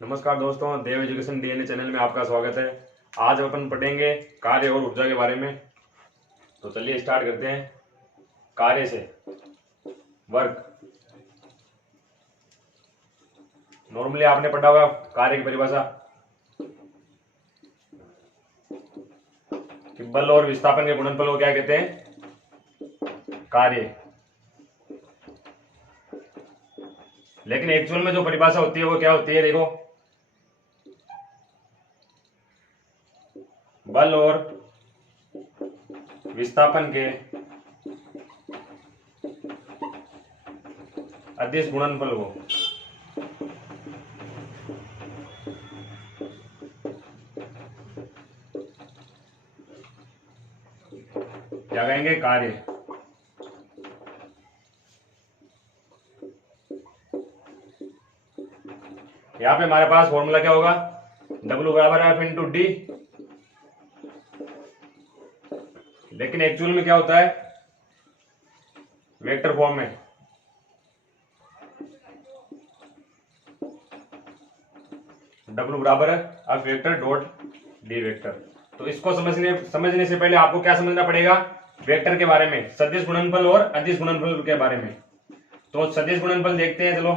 नमस्कार दोस्तों, देव education DNA channel में आपका स्वागत है। आज अपन पढ़ेंगे कार्य और ऊर्जा के बारे में। तो चलिए स्टार्ट करते हैं। कार्य से वर्क। नॉर्मली आपने पढ़ा होगा कार्य की परिभाषा कि बल और विस्थापन के गुणनफल को क्या कहते हैं, कार्य। लेकिन एक्चुअल में जो परिभाषा होती है वो क्या होती है, देखो, बल और विस्थापन के अदिश गुणनफल को क्या कहेंगे, कार्य। यहां पे हमारे पास फॉर्मूला क्या होगा, W बराबर F इंटू डी। लेकिन एक्चुअल में क्या होता है, वेक्टर फॉर्म में। W बराबर F vector dot D vector. तो इसको समझने से पहले आपको क्या समझना पड़ेगा, वेक्टर के बारे में, सदिश गुणनफल और अदिश गुणनफल के बारे में। तो सदिश गुणनफल देखते हैं। चलो,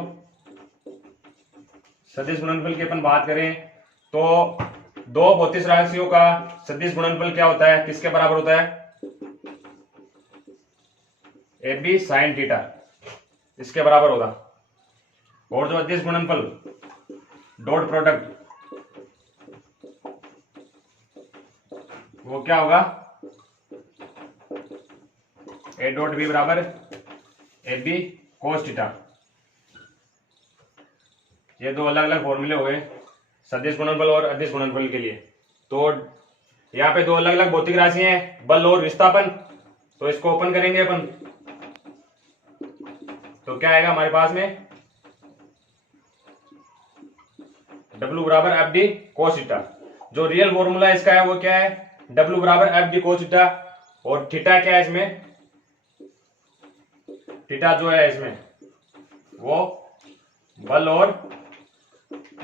सदिश गुणनफल की अपन बात करें तो दो भौतिक राशियों का सदिश गुणनफल क्या होता है, किसके बराबर होता है, ए बी साइन थीटा, इसके बराबर होगा। और जो अदिश गुणनफल डॉट प्रोडक्ट, वो क्या होगा, ए डॉट बी बराबर ए बी कोस थीटा। ये दो अलग अलग फॉर्मूले हो गए सदिश गुणनफल और अदिश गुणनफल के लिए। तो यहाँ पे दो अलग अलग भौतिक राशि हैं, बल और विस्थापन। तो इसको ओपन करेंगे अपन, तो क्या आएगा हमारे पास में, W बराबर एफ डी कोस थीटा। जो रियल फॉर्मूला इसका है वो क्या है, W बराबर एफ डी कोस थीटा। और थीटा क्या है इसमें, थीटा जो है इसमें वो बल और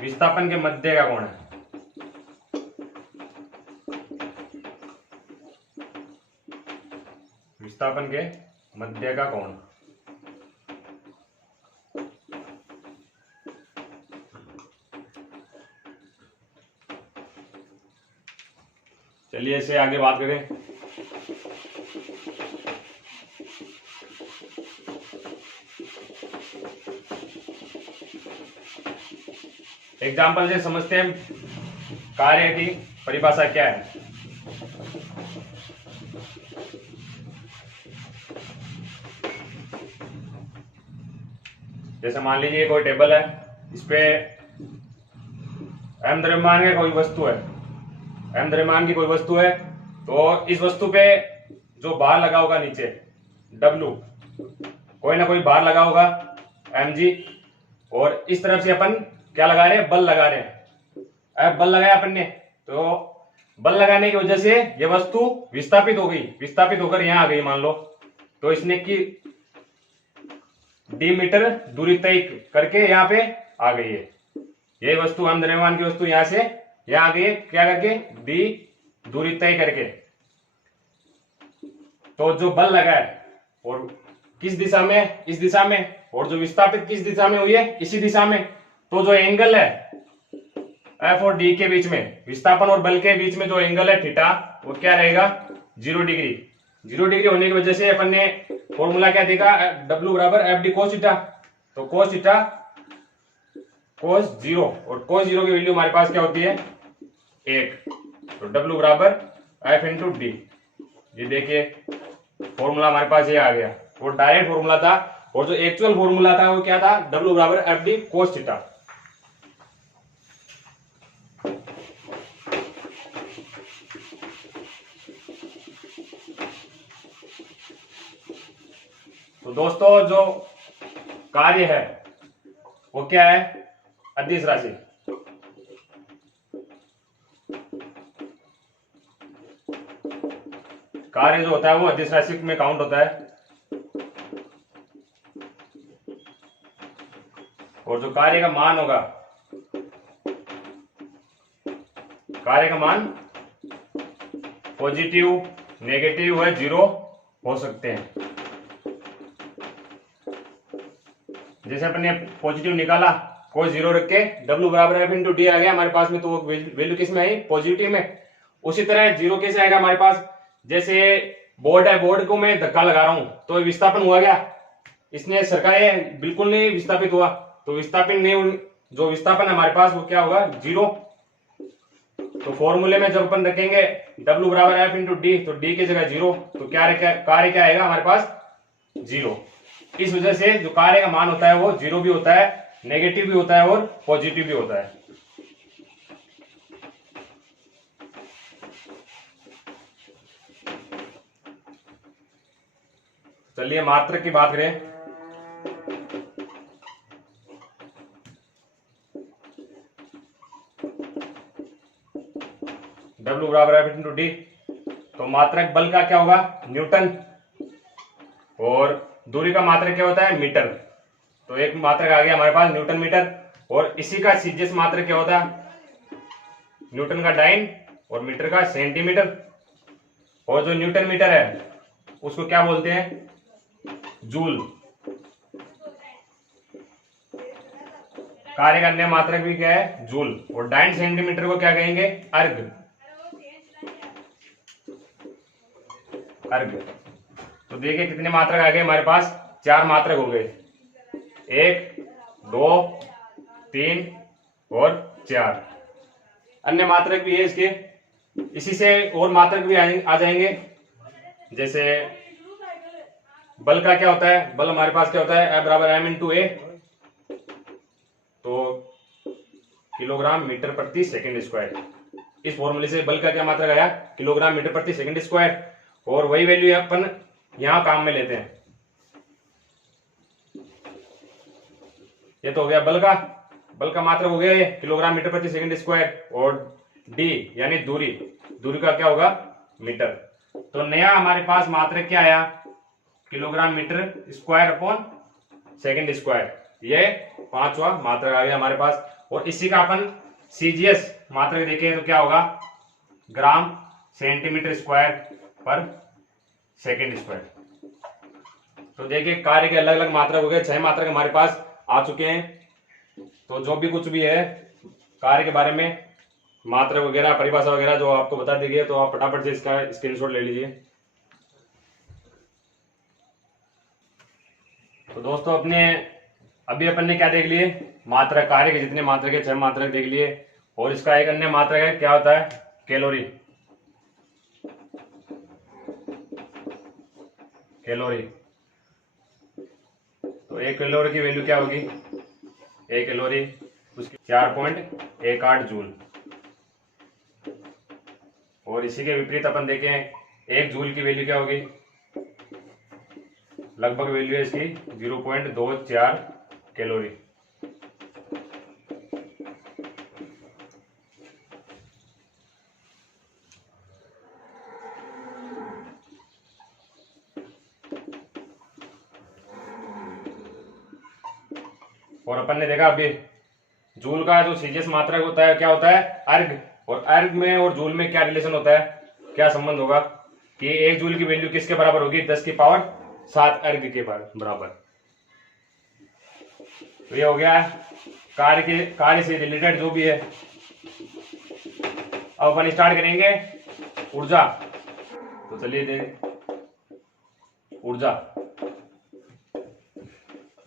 विस्थापन के मध्य का कोण है। विस्थापन के मध्य का कोण। चलिए इसे आगे बात करें। एग्जाम्पल से समझते हैं कार्य की परिभाषा क्या है। जैसे मान लीजिए कोई टेबल है, इस पे m द्रव्यमान की कोई वस्तु है, m द्रव्यमान की कोई वस्तु है। तो इस वस्तु पे जो भार लगा होगा नीचे W, कोई ना कोई भार लगा होगा mg। और इस तरफ से अपन क्या लगा रहे हैं, बल लगा रहे हैं। अब बल लगाया अपन ने, तो बल लगाने की वजह से ये वस्तु विस्थापित हो गई, विस्थापित होकर यहां आ गई मान लो। तो इसने की डी मीटर दूरी तय करके यहाँ पे आ गई है। ये वस्तु, हम द्रव्यमान की वस्तु यहां से यहां आ गई है, क्या करके, डी दूरी तय करके। तो जो बल लगा है और किस दिशा में, इस दिशा में, और जो विस्थापित किस दिशा में हुई है, इसी दिशा में। तो जो एंगल है एफ और डी के बीच में, विस्थापन और बल के बीच में जो एंगल है थीटा, वो क्या रहेगा, 0 डिग्री। 0 डिग्री होने की वजह से अपन ने फॉर्मूला क्या देखा, W बराबर एफ डी कोस थीटा। तो कोस थीटा कोस 0, और कोस 0 की वैल्यू हमारे पास क्या होती है, 1। तो W बराबर एफ इंटू डी। ये देखिए फॉर्मूला हमारे पास ये आ गया। वो डायरेक्ट फॉर्मूला था, और जो एक्चुअल फॉर्मूला था वो क्या था, W बराबर एफ डी कोस थीटा। तो दोस्तों जो कार्य है वो क्या है, अदिश राशि। कार्य जो होता है वो अदिश राशि में काउंट होता है। और जो कार्य का मान होगा कार्य का मान पॉजिटिव, नेगेटिव व जीरो हो सकते हैं। जैसे अपने पॉजिटिव निकाला, कोई जीरो रख के W बराबर F इंटू डी आ गया हमारे पास में, तो वो वैल्यू किस में आई? पॉजिटिव में। उसी तरह जीरो कैसे आएगा हमारे पास? जैसे बोर्ड है, बोर्ड को मैं धक्का लगा रहा हूं तो विस्थापन हुआ क्या? इसने सरकाए बिल्कुल नहीं विस्थापित हुआ, तो विस्थापन नहीं, जो विस्थापन है हमारे पास वो क्या होगा? जीरो। तो फॉर्मूले में जब अपन रखेंगे W बराबर F इंटू डी, तो डी की जगह जीरो, तो कार्य क्या आएगा हमारे पास? जीरो। इस वजह से जो कार्य का मान होता है वो जीरो भी होता है, नेगेटिव भी होता है और पॉजिटिव भी होता है। चलिए मात्रक की बात करें। W बराबर F इंटू डी, तो मात्रक बल का क्या होगा? न्यूटन, और दूरी का मात्रक क्या होता है? मीटर। तो एक मात्रक आ गया हमारे पास न्यूटन मीटर, और इसी का सीजीएस मात्रक क्या होता है? न्यूटन का डाइन और मीटर का सेंटीमीटर। और जो न्यूटन मीटर है उसको क्या बोलते हैं? जूल। कार्य का अन्य मात्रक भी क्या है? जूल। और डाइन सेंटीमीटर को क्या कहेंगे? अर्ग। अर्ग। तो देखिए कितने मात्रक आ गए हमारे पास? 4 मात्रक हो गए, 1, 2, 3 और 4। अन्य मात्रक भी है इसके, इसी से और मात्रक भी आ जाएंगे। जैसे बल का क्या होता है? बल हमारे पास क्या होता है? F बराबर M इंटू ए, तो किलोग्राम मीटर प्रति सेकंड स्क्वायर। इस फॉर्मूले से बल का क्या मात्रक आया? किलोग्राम मीटर प्रति सेकंड स्क्वायर। और वही वैल्यू अपन यहां काम में लेते हैं। ये तो हो गया बल का मात्रक हो गया ये किलोग्राम मीटर प्रति सेकंड स्क्वायर, और डी यानी दूरी का क्या होगा? मीटर। तो नया हमारे पास मात्रक क्या आया? Kilogram metre square upon second square. ये 5वां मात्रक आ गया हमारे पास। और इसी का अपन सीजीएस मात्रक देखें तो क्या होगा? ग्राम सेंटीमीटर स्क्वायर पर सेकंड स्क्वायर। तो देखिए कार्य के अलग अलग मात्रक हो गए, 6 मात्रक हमारे पास आ चुके हैं। तो जो भी कुछ भी है कार्य के बारे में, मात्रक वगैरह, परिभाषा वगैरह जो आपको बता दी गई है, तो आप फटाफट से इसका स्क्रीनशॉट ले लीजिए। तो दोस्तों अभी अपन ने क्या देख लिए? मात्रक, कार्य के जितने मात्रक है 6 मात्रक देख लिए। और इसका एक अन्य मात्रक है, क्या होता है? कैलोरी। तो 1 कैलोरी की वैल्यू क्या होगी? 1 कैलोरी उसकी 4.18 जूल। और इसी के विपरीत अपन देखें 1 जूल की वैल्यू क्या होगी? लगभग वैल्यू है इसकी 0.24 कैलोरी। और अपन ने देखा अभी जूल का जो सीजीएस मात्रक होता है क्या होता है? अर्ग। और अर्ग में और जूल में क्या रिलेशन होता है, क्या संबंध होगा? कि 1 जूल की वैल्यू किसके बराबर होगी? 10 की पावर 7 अर्ग के बराबर। तो ये हो गया कार्य से रिलेटेड जो भी है। अब अपन स्टार्ट करेंगे ऊर्जा। तो चलिए देखें ऊर्जा,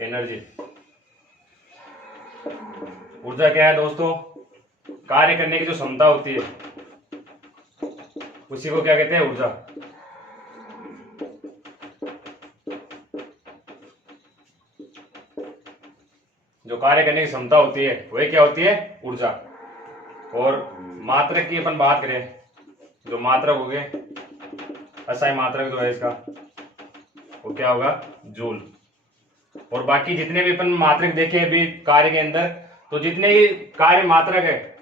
एनर्जी। ऊर्जा क्या है दोस्तों? कार्य करने की जो क्षमता होती है उसी को क्या कहते हैं? ऊर्जा। जो कार्य करने की क्षमता होती है वही क्या होती है? ऊर्जा। और मात्रक की अपन बात करें, जो मात्रक हो गए, असाई मात्रक जो है इसका वो क्या होगा? जूल। और बाकी जितने भी अपन मात्रक देखे अभी कार्य के अंदर, तो जितने ही कार्य मात्रक है,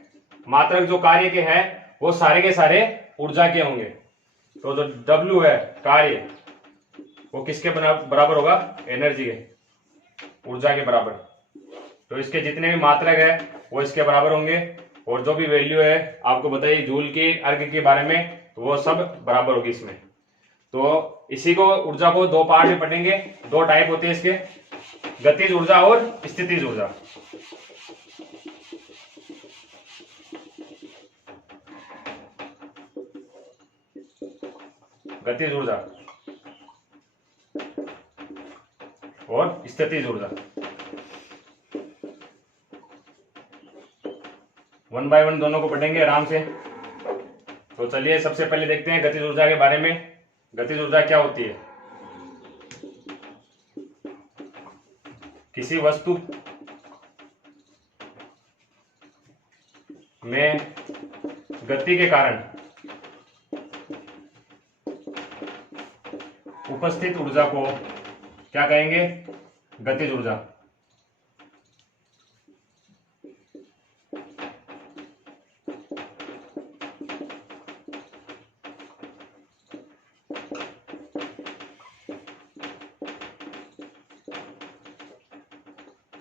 मात्रक जो कार्य के हैं वो सारे के सारे ऊर्जा के होंगे। तो जो W है कार्य, वो किसके बराबर होगा? एनर्जी के, ऊर्जा के बराबर। तो इसके जितने भी मात्रक है वो इसके बराबर होंगे। और जो भी वैल्यू है आपको बताइए जूल के अर्ग के बारे में, तो वो सब बराबर होगी इसमें। तो इसी को ऊर्जा को दो पार्ट में पढ़ेंगे। दो टाइप होते हैं इसके, गतिज ऊर्जा और स्थितिज ऊर्जा। गतिज ऊर्जा और स्थितिज ऊर्जा, वन बाय वन दोनों को पढ़ेंगे आराम से। तो चलिए सबसे पहले देखते हैं गतिज ऊर्जा के बारे में। गतिज ऊर्जा क्या होती है? किसी वस्तु में गति के कारण उपस्थित ऊर्जा को क्या कहेंगे? गतिज ऊर्जा।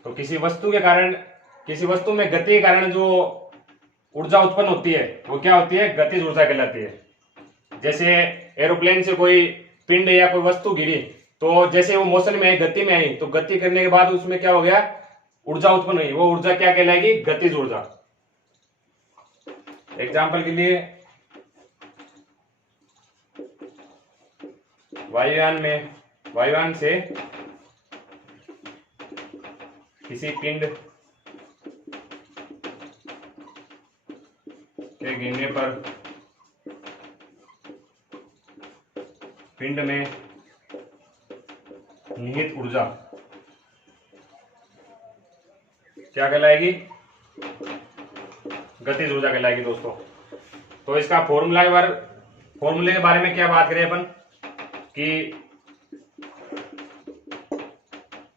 तो किसी वस्तु के कारण, किसी वस्तु में गति के कारण जो ऊर्जा उत्पन्न होती है वो क्या होती है? गतिज ऊर्जा कहलाती है। जैसे एरोप्लेन से कोई पिंड या कोई वस्तु गिरी, तो जैसे वो मोशन में आई, गति में आई, तो गति करने के बाद उसमें क्या हो गया? ऊर्जा उत्पन्न हुई। वो ऊर्जा क्या कहलाएगी? गतिज ऊर्जा। एग्जाम्पल के लिए वायुयान से किसी पिंड के गिरने पर पिंड में निहित ऊर्जा क्या कहलाएगी? गतिज ऊर्जा कहलाएगी दोस्तों। तो इसका फॉर्मूले के बारे में क्या बात करें अपन कि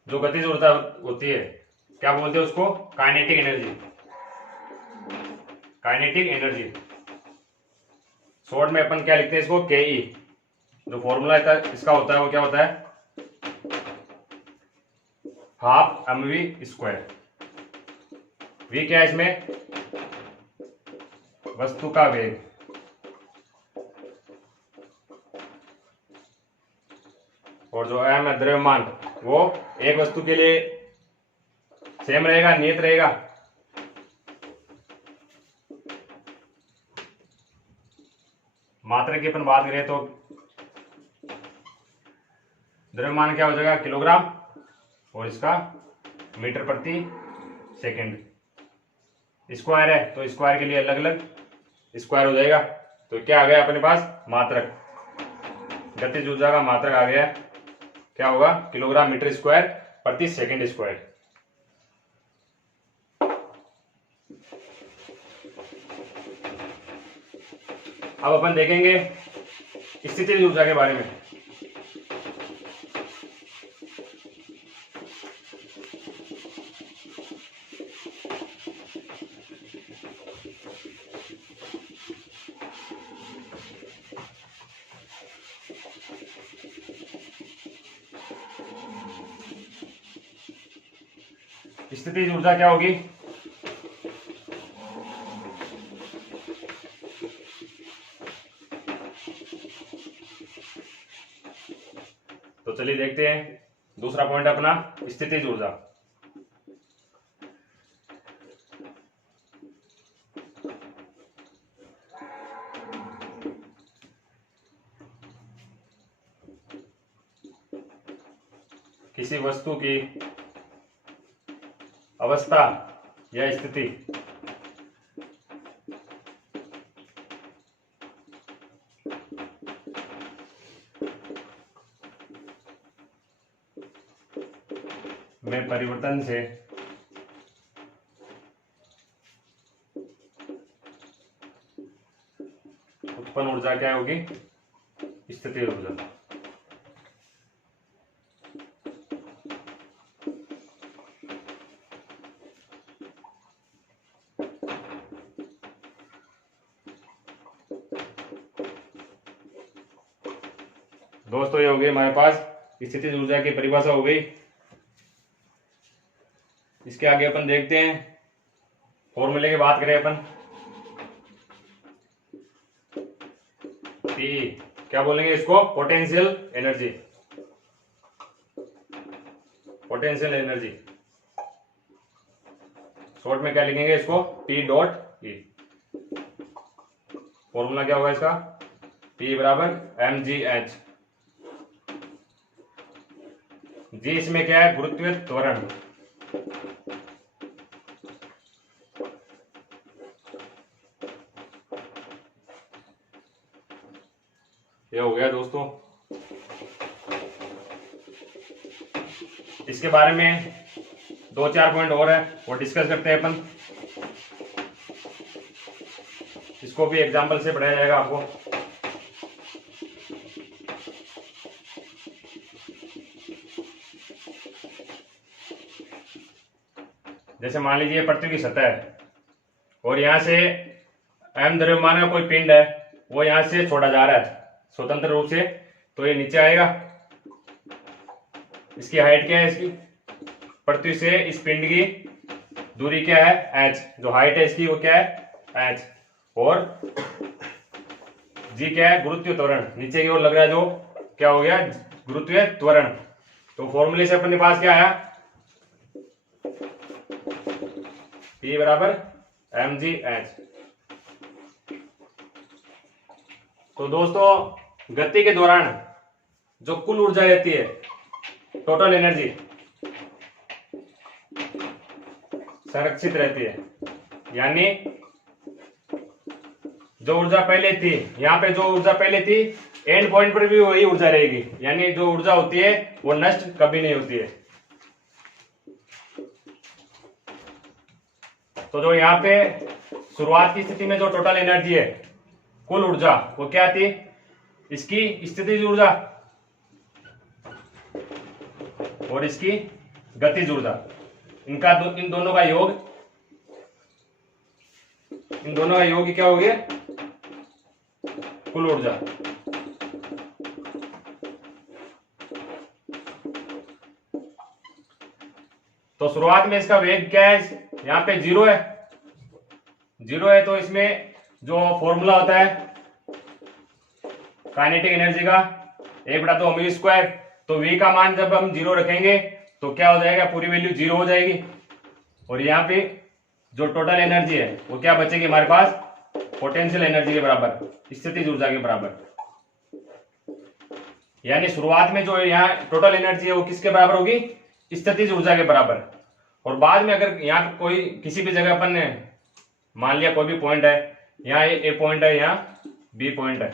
जो गतिज ऊर्जा होती है क्या बोलते हैं उसको? Kinetic energy. Kinetic energy short में अपन क्या लिखते हैं इसको? केई। जो फॉर्मूला इसका होता है वो क्या होता है? Half mv square. v क्या है इसमें? वस्तु का वेग। और जो m है द्रव्यमान, वो एक वस्तु के लिए सेम रहेगा, नियत रहेगा। मात्रा की अपन बात करें तो द्रव्यमान क्या हो जाएगा? किलोग्राम, और इसका मीटर प्रति सेकंड। स्क्वायर है तो स्क्वायर के लिए अलग अलग स्क्वायर हो जाएगा। तो क्या आ गया अपने पास? मात्रक। गतिज ऊर्जा का मात्रक आ गया, क्या होगा? किलोग्राम मीटर स्क्वायर प्रति सेकंड स्क्वायर। अब अपन देखेंगे स्थितिज ऊर्जा के बारे में। स्थितिज ऊर्जा क्या होगी? तो चलिए देखते हैं दूसरा पॉइंट अपना, स्थितिज ऊर्जा। किसी वस्तु की अवस्था या स्थिति में परिवर्तन से उत्पन्न ऊर्जा क्या होगी? स्थितिज ऊर्जा। दोस्तों ये हो गई हमारे पास स्थितिज ऊर्जा की परिभाषा हो गई। इसके आगे अपन देखते हैं फॉर्मूले की बात करें अपन। पी, क्या बोलेंगे इसको? Potential energy, potential energy. Short में क्या लिखेंगे इसको? P dot E. फॉर्मूला क्या होगा इसका? पी बराबर एम जी एच। जी इसमें क्या है? गुरुत्वीय त्वरण। ये हो गया दोस्तों। इसके बारे में 2-4 पॉइंट और है, वो डिस्कस करते हैं अपन। इसको भी एग्जांपल से पढ़ाया जाएगा आपको। जैसे मान लीजिए पृथ्वी की सतह है और यहां से एम द्रव्यमान का कोई पिंड है, वो यहां से छोड़ा जा रहा है स्वतंत्र रूप से, तो ये नीचे आएगा। इसकी हाइट क्या है? इसकी पृथ्वी से इस पिंड की दूरी क्या है? h। जो हाइट है इसकी वो क्या है? h। और g क्या है? गुरुत्वीय त्वरण। नीचे की ओर लग रहा है जो, क्या हो गया? गुरुत्वीय त्वरण। तो फॉर्मूले से अपने पास क्या आया? P बराबर mgh। तो दोस्तों गति के दौरान जो कुल ऊर्जा रहती है, टोटल एनर्जी, संरक्षित रहती है। यानी जो ऊर्जा पहले थी, यहां पे जो ऊर्जा पहले थी, एंड पॉइंट पर भी वही ऊर्जा रहेगी। यानी जो ऊर्जा होती है वो नष्ट कभी नहीं होती है। तो जो यहाँ पे शुरुआत की स्थिति में जो टोटल एनर्जी है, कुल ऊर्जा, वो क्या थी? इसकी स्थितिज ऊर्जा और इसकी गतिज ऊर्जा, इन दोनों का योग, इन दोनों का योग क्या हो गया? कुल ऊर्जा। तो शुरुआत में इसका वेग क्या है? यहाँ पे 0 है, 0 है। तो इसमें जो फॉर्मूला होता है काइनेटिक एनर्जी का, 1/2 mv²। तो v का मान जब हम 0 रखेंगे तो क्या हो जाएगा? पूरी वैल्यू 0 हो जाएगी। और यहाँ पे जो टोटल एनर्जी है वो क्या बचेगी हमारे पास? पोटेंशियल एनर्जी के बराबर, स्थितिज ऊर्जा के बराबर। यानी शुरुआत में जो यहाँ टोटल एनर्जी है वो किसके बराबर होगी? स्थितिज ऊर्जा के बराबर। और बाद में अगर यहाँ कोई किसी भी जगह अपन ने मान लिया कोई भी पॉइंट है, यहाँ ए पॉइंट है, यहाँ बी पॉइंट है,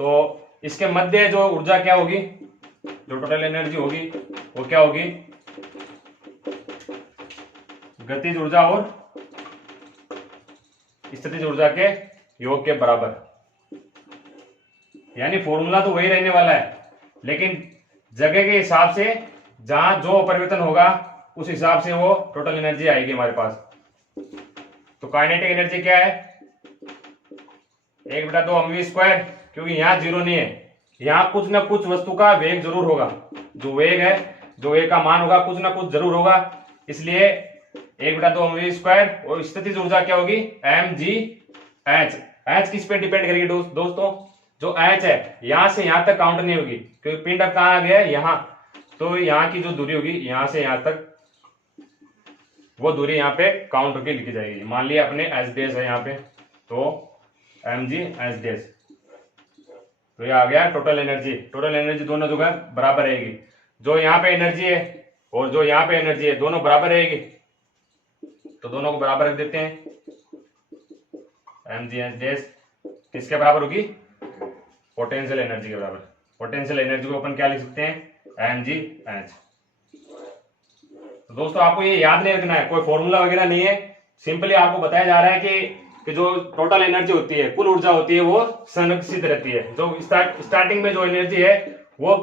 तो इसके मध्य जो ऊर्जा क्या होगी, जो टोटल एनर्जी होगी वो क्या होगी? गतिज ऊर्जा और स्थितिज ऊर्जा के योग के बराबर। यानी फॉर्मूला तो वही रहने वाला है, लेकिन जगह के हिसाब से जहां जो परिवर्तन होगा उस हिसाब से वो टोटल एनर्जी आएगी हमारे पास। तो काइनेटिक एनर्जी क्या है? 1/2 mv²। क्योंकि यहाँ 0 नहीं है, यहाँ कुछ ना कुछ वस्तु का वेग जरूर होगा। जो वेग है, जो वेग का मान होगा, कुछ ना कुछ जरूर होगा। इसलिए 1/2 mv²। और स्थितिज ऊर्जा क्या होगी? mgh। h किस पे डिपेंड करेगी दोस्तों? जो h है यहां से यहां तक काउंट नहीं होगी, क्योंकि पिंड अब कहां आ गया है? यहाँ। तो यहाँ की जो दूरी होगी यहां से यहां तक, वो दूरी यहाँ पे काउंट होकर लिखी जाएगी। मान लिया अपने एच डेस है यहाँ पे, तो mgh। तो ये आ गया टोटल एनर्जी। टोटल एनर्जी दोनों जगह बराबर रहेगी। जो यहाँ पे एनर्जी है और जो यहाँ पे एनर्जी है दोनों बराबर रहेगी, तो दोनों को बराबर रख देते हैं। mgh किसके बराबर होगी? पोटेंशियल एनर्जी के बराबर। पोटेंशियल एनर्जी को अपन क्या लिख सकते हैं? mgh। तो दोस्तों आपको ये याद नहीं रखना है, कोई फॉर्मूला वगैरह नहीं है। सिंपली आपको बताया जा रहा है कि जो टोटल एनर्जी होती है, कुल ऊर्जा होती है, वो संरक्षित रहती है। जो स्टार्टिंग में जो एनर्जी है वो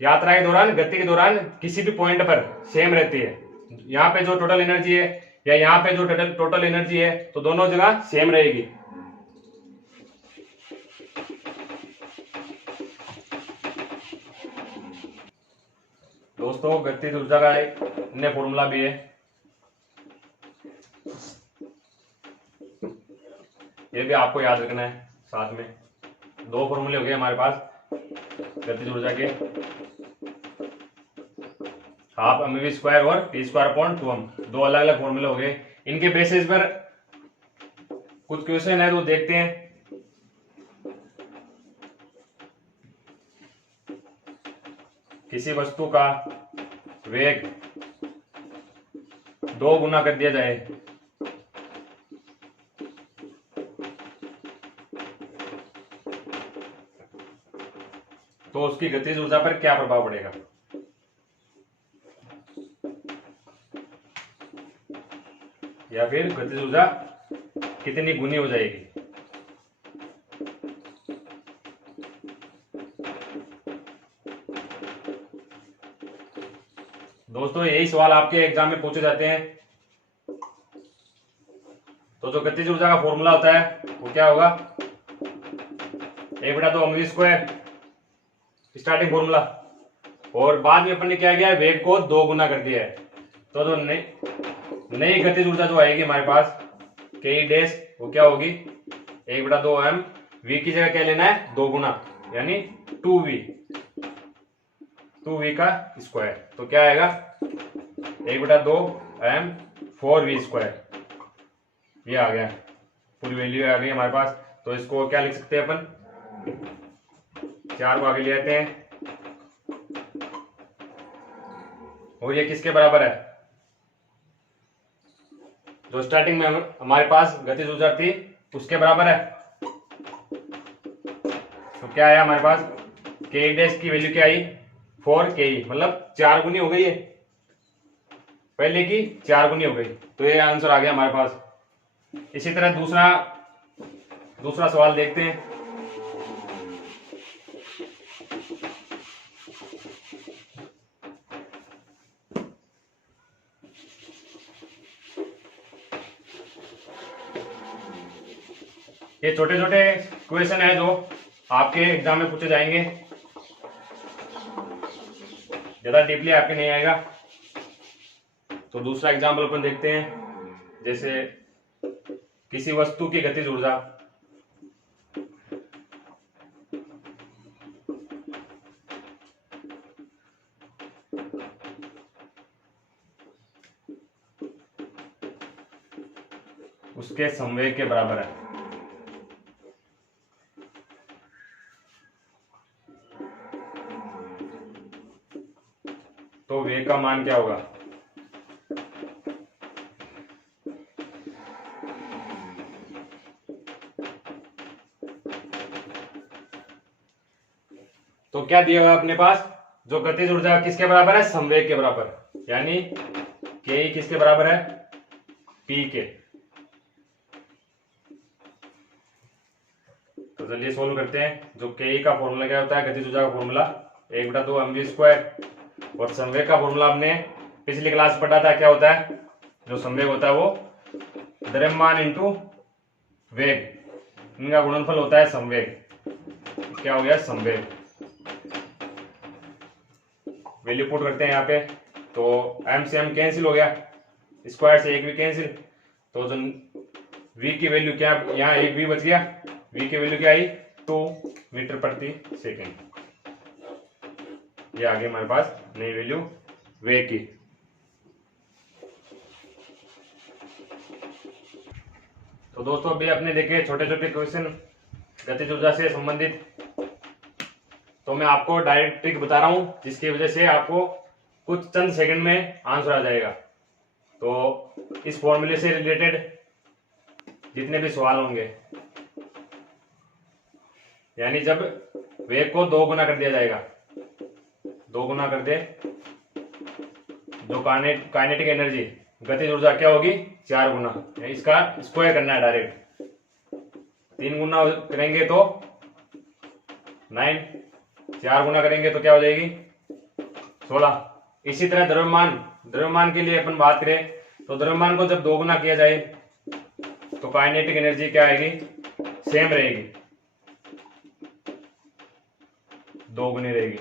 यात्रा के दौरान, गति के दौरान किसी भी पॉइंट पर सेम रहती है। यहाँ पे जो टोटल एनर्जी है या यहाँ पे जो टोटल एनर्जी है, तो दोनों जगह सेम रहेगी। दोस्तों गतिज ऊर्जा का एक अन्य फॉर्मूला भी है, ये भी आपको याद रखना है साथ में। दो फॉर्मूले हो गए हमारे पास गतिज ऊर्जा के, हाफ mv स्क्वायर और p स्क्वायर अपॉन 2m, दो अलग अलग फॉर्मूले हो गए। इनके बेसिस पर कुछ क्वेश्चन है तो देखते हैं। किसी वस्तु का वेग 2 गुना कर दिया जाए तो उसकी गतिज ऊर्जा पर क्या प्रभाव पड़ेगा। या फिर गतिज ऊर्जा कितनी गुनी हो जाएगी। दोस्तों यही सवाल आपके एग्जाम में पूछे जाते हैं। तो जो गतिज ऊर्जा का फॉर्मूला होता है वो क्या होगा, 1/2 mv स्क्वायर स्टार्टिंग फॉर्मूला, और बाद में अपन ने क्या किया है, वेग को 2 गुना कर दिया है। तो जो नई गतिज ऊर्जा जो आएगी हमारे पास के डैश, वो क्या होगी 1/2 m, v की जगह क्या लेना है 2 गुना, यानी 2v का स्क्वायर। तो क्या आएगा 1/2 m 4v स्क्वायर, ये आ गया, पूरी वैल्यू आ गई हमारे पास। तो इसको क्या लिख सकते हैं अपन, 4 को आगे ले आते हैं, और ये किसके बराबर है, जो स्टार्टिंग में हमारे पास गतिज ऊर्जा थी उसके बराबर है। तो क्या आया हमारे पास, के डैश की वैल्यू क्या आई 4ke, मतलब 4 गुनी हो गई है, पहले की 4 गुनी हो गई। तो ये आंसर आ गया हमारे पास। इसी तरह दूसरा सवाल देखते हैं। ये छोटे छोटे क्वेश्चन है जो आपके एग्जाम में पूछे जाएंगे, ज्यादा डीपली आपके नहीं आएगा। तो दूसरा एग्जाम्पल अपन देखते हैं, जैसे किसी वस्तु की गतिज ऊर्जा उसके संवेग के बराबर है। तो वेग का मान क्या होगा, तो क्या दिया हुआ अपने पास, जो गतिज ऊर्जा किसके बराबर है, संवेग के बराबर, यानी के किसके बराबर है, पी के। तो चलिए सोल्व करते हैं। जो के का फॉर्मूला क्या होता है, गतिज ऊर्जा का फॉर्मूला 1/2 mv स्क्वायर, और संवेग का फॉर्मूला हमने पिछली क्लास पढ़ा था, क्या होता है, जो संवेग होता है वो द्रव्यमान इंटू वेग, इनका गुणनफल होता है संवेग। क्या हो गया, संवेग। वैल्यू पुट करते हैं यहाँ पे, तो m से m कैंसिल हो गया, स्क्वायर से एक भी कैंसिल, तो जो v की वैल्यू क्या, यहाँ एक भी बच गया, v की वैल्यू क्या आई 2 मीटर प्रति सेकेंड। ये आ गई हमारे पास नई वैल्यू वेग की। तो दोस्तों अभी आपने देखे छोटे छोटे क्वेश्चन गतिज ऊर्जा से संबंधित, तो मैं आपको डायरेक्ट ट्रिक बता रहा हूं जिसकी वजह से आपको कुछ चंद सेकंड में आंसर आ जाएगा। तो इस फॉर्मूले से रिलेटेड जितने भी सवाल होंगे, यानी जब वेग को 2 गुना कर दिया जाएगा, 2 गुना कर दे, जो काइनेटिक एनर्जी गतिज ऊर्जा क्या होगी 4 गुना, इसका स्क्वायर करना है डायरेक्ट, 3 गुना करेंगे तो 9, 4 गुना करेंगे तो क्या हो जाएगी 16। इसी तरह द्रव्यमान के लिए अपन बात करें तो द्रव्यमान को जब 2 गुना किया जाए तो काइनेटिक एनर्जी क्या आएगी, सेम रहेगी, 2 गुनी रहेगी।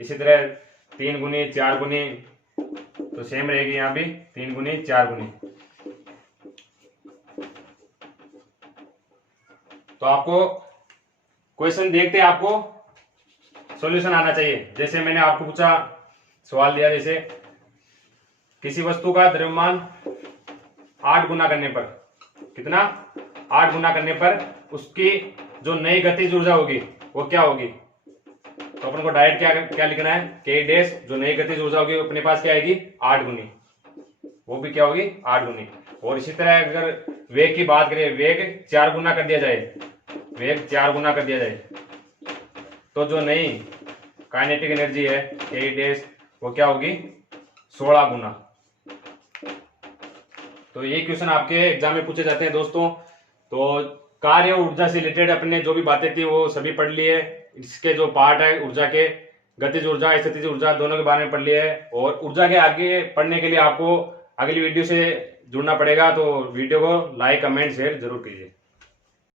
इसी तरह 3 गुनी 4 गुनी तो सेम रहेगी, यहाँ भी 3 गुनी 4 गुनी। तो आपको क्वेश्चन देखते आपको सॉल्यूशन आना चाहिए। जैसे मैंने आपको पूछा, सवाल दिया, जैसे किसी वस्तु का द्रव्यमान 8 गुना करने पर, कितना, 8 गुना करने पर उसकी जो नई गतिज ऊर्जा होगी वो क्या होगी। तो अपन को डायरेक्ट क्या लिखना है, के डैश, जो नई गतिज ऊर्जा होगी अपने पास क्या आएगी, 8 गुनी, वो भी क्या होगी, 8 गुनी। और इसी तरह अगर वेग की बात करें, वेग 4 गुना कर दिया जाए, वेग 4 गुना कर दिया जाए, तो जो नई काइनेटिक एनर्जी है के डैश, वो क्या होगी, 16 गुना। तो ये क्वेश्चन आपके एग्जाम में पूछे जाते हैं दोस्तों। तो कार्य और ऊर्जा से रिलेटेड अपने जो भी बातें थी वो सभी पढ़ लिए। इसके जो पार्ट है ऊर्जा के, गतिज ऊर्जा, स्थितिज ऊर्जा, दोनों के बारे में पढ़ लिए है। और ऊर्जा के आगे पढ़ने के लिए आपको अगली वीडियो से जुड़ना पड़ेगा। तो वीडियो को लाइक, कमेंट, शेयर जरूर कीजिए।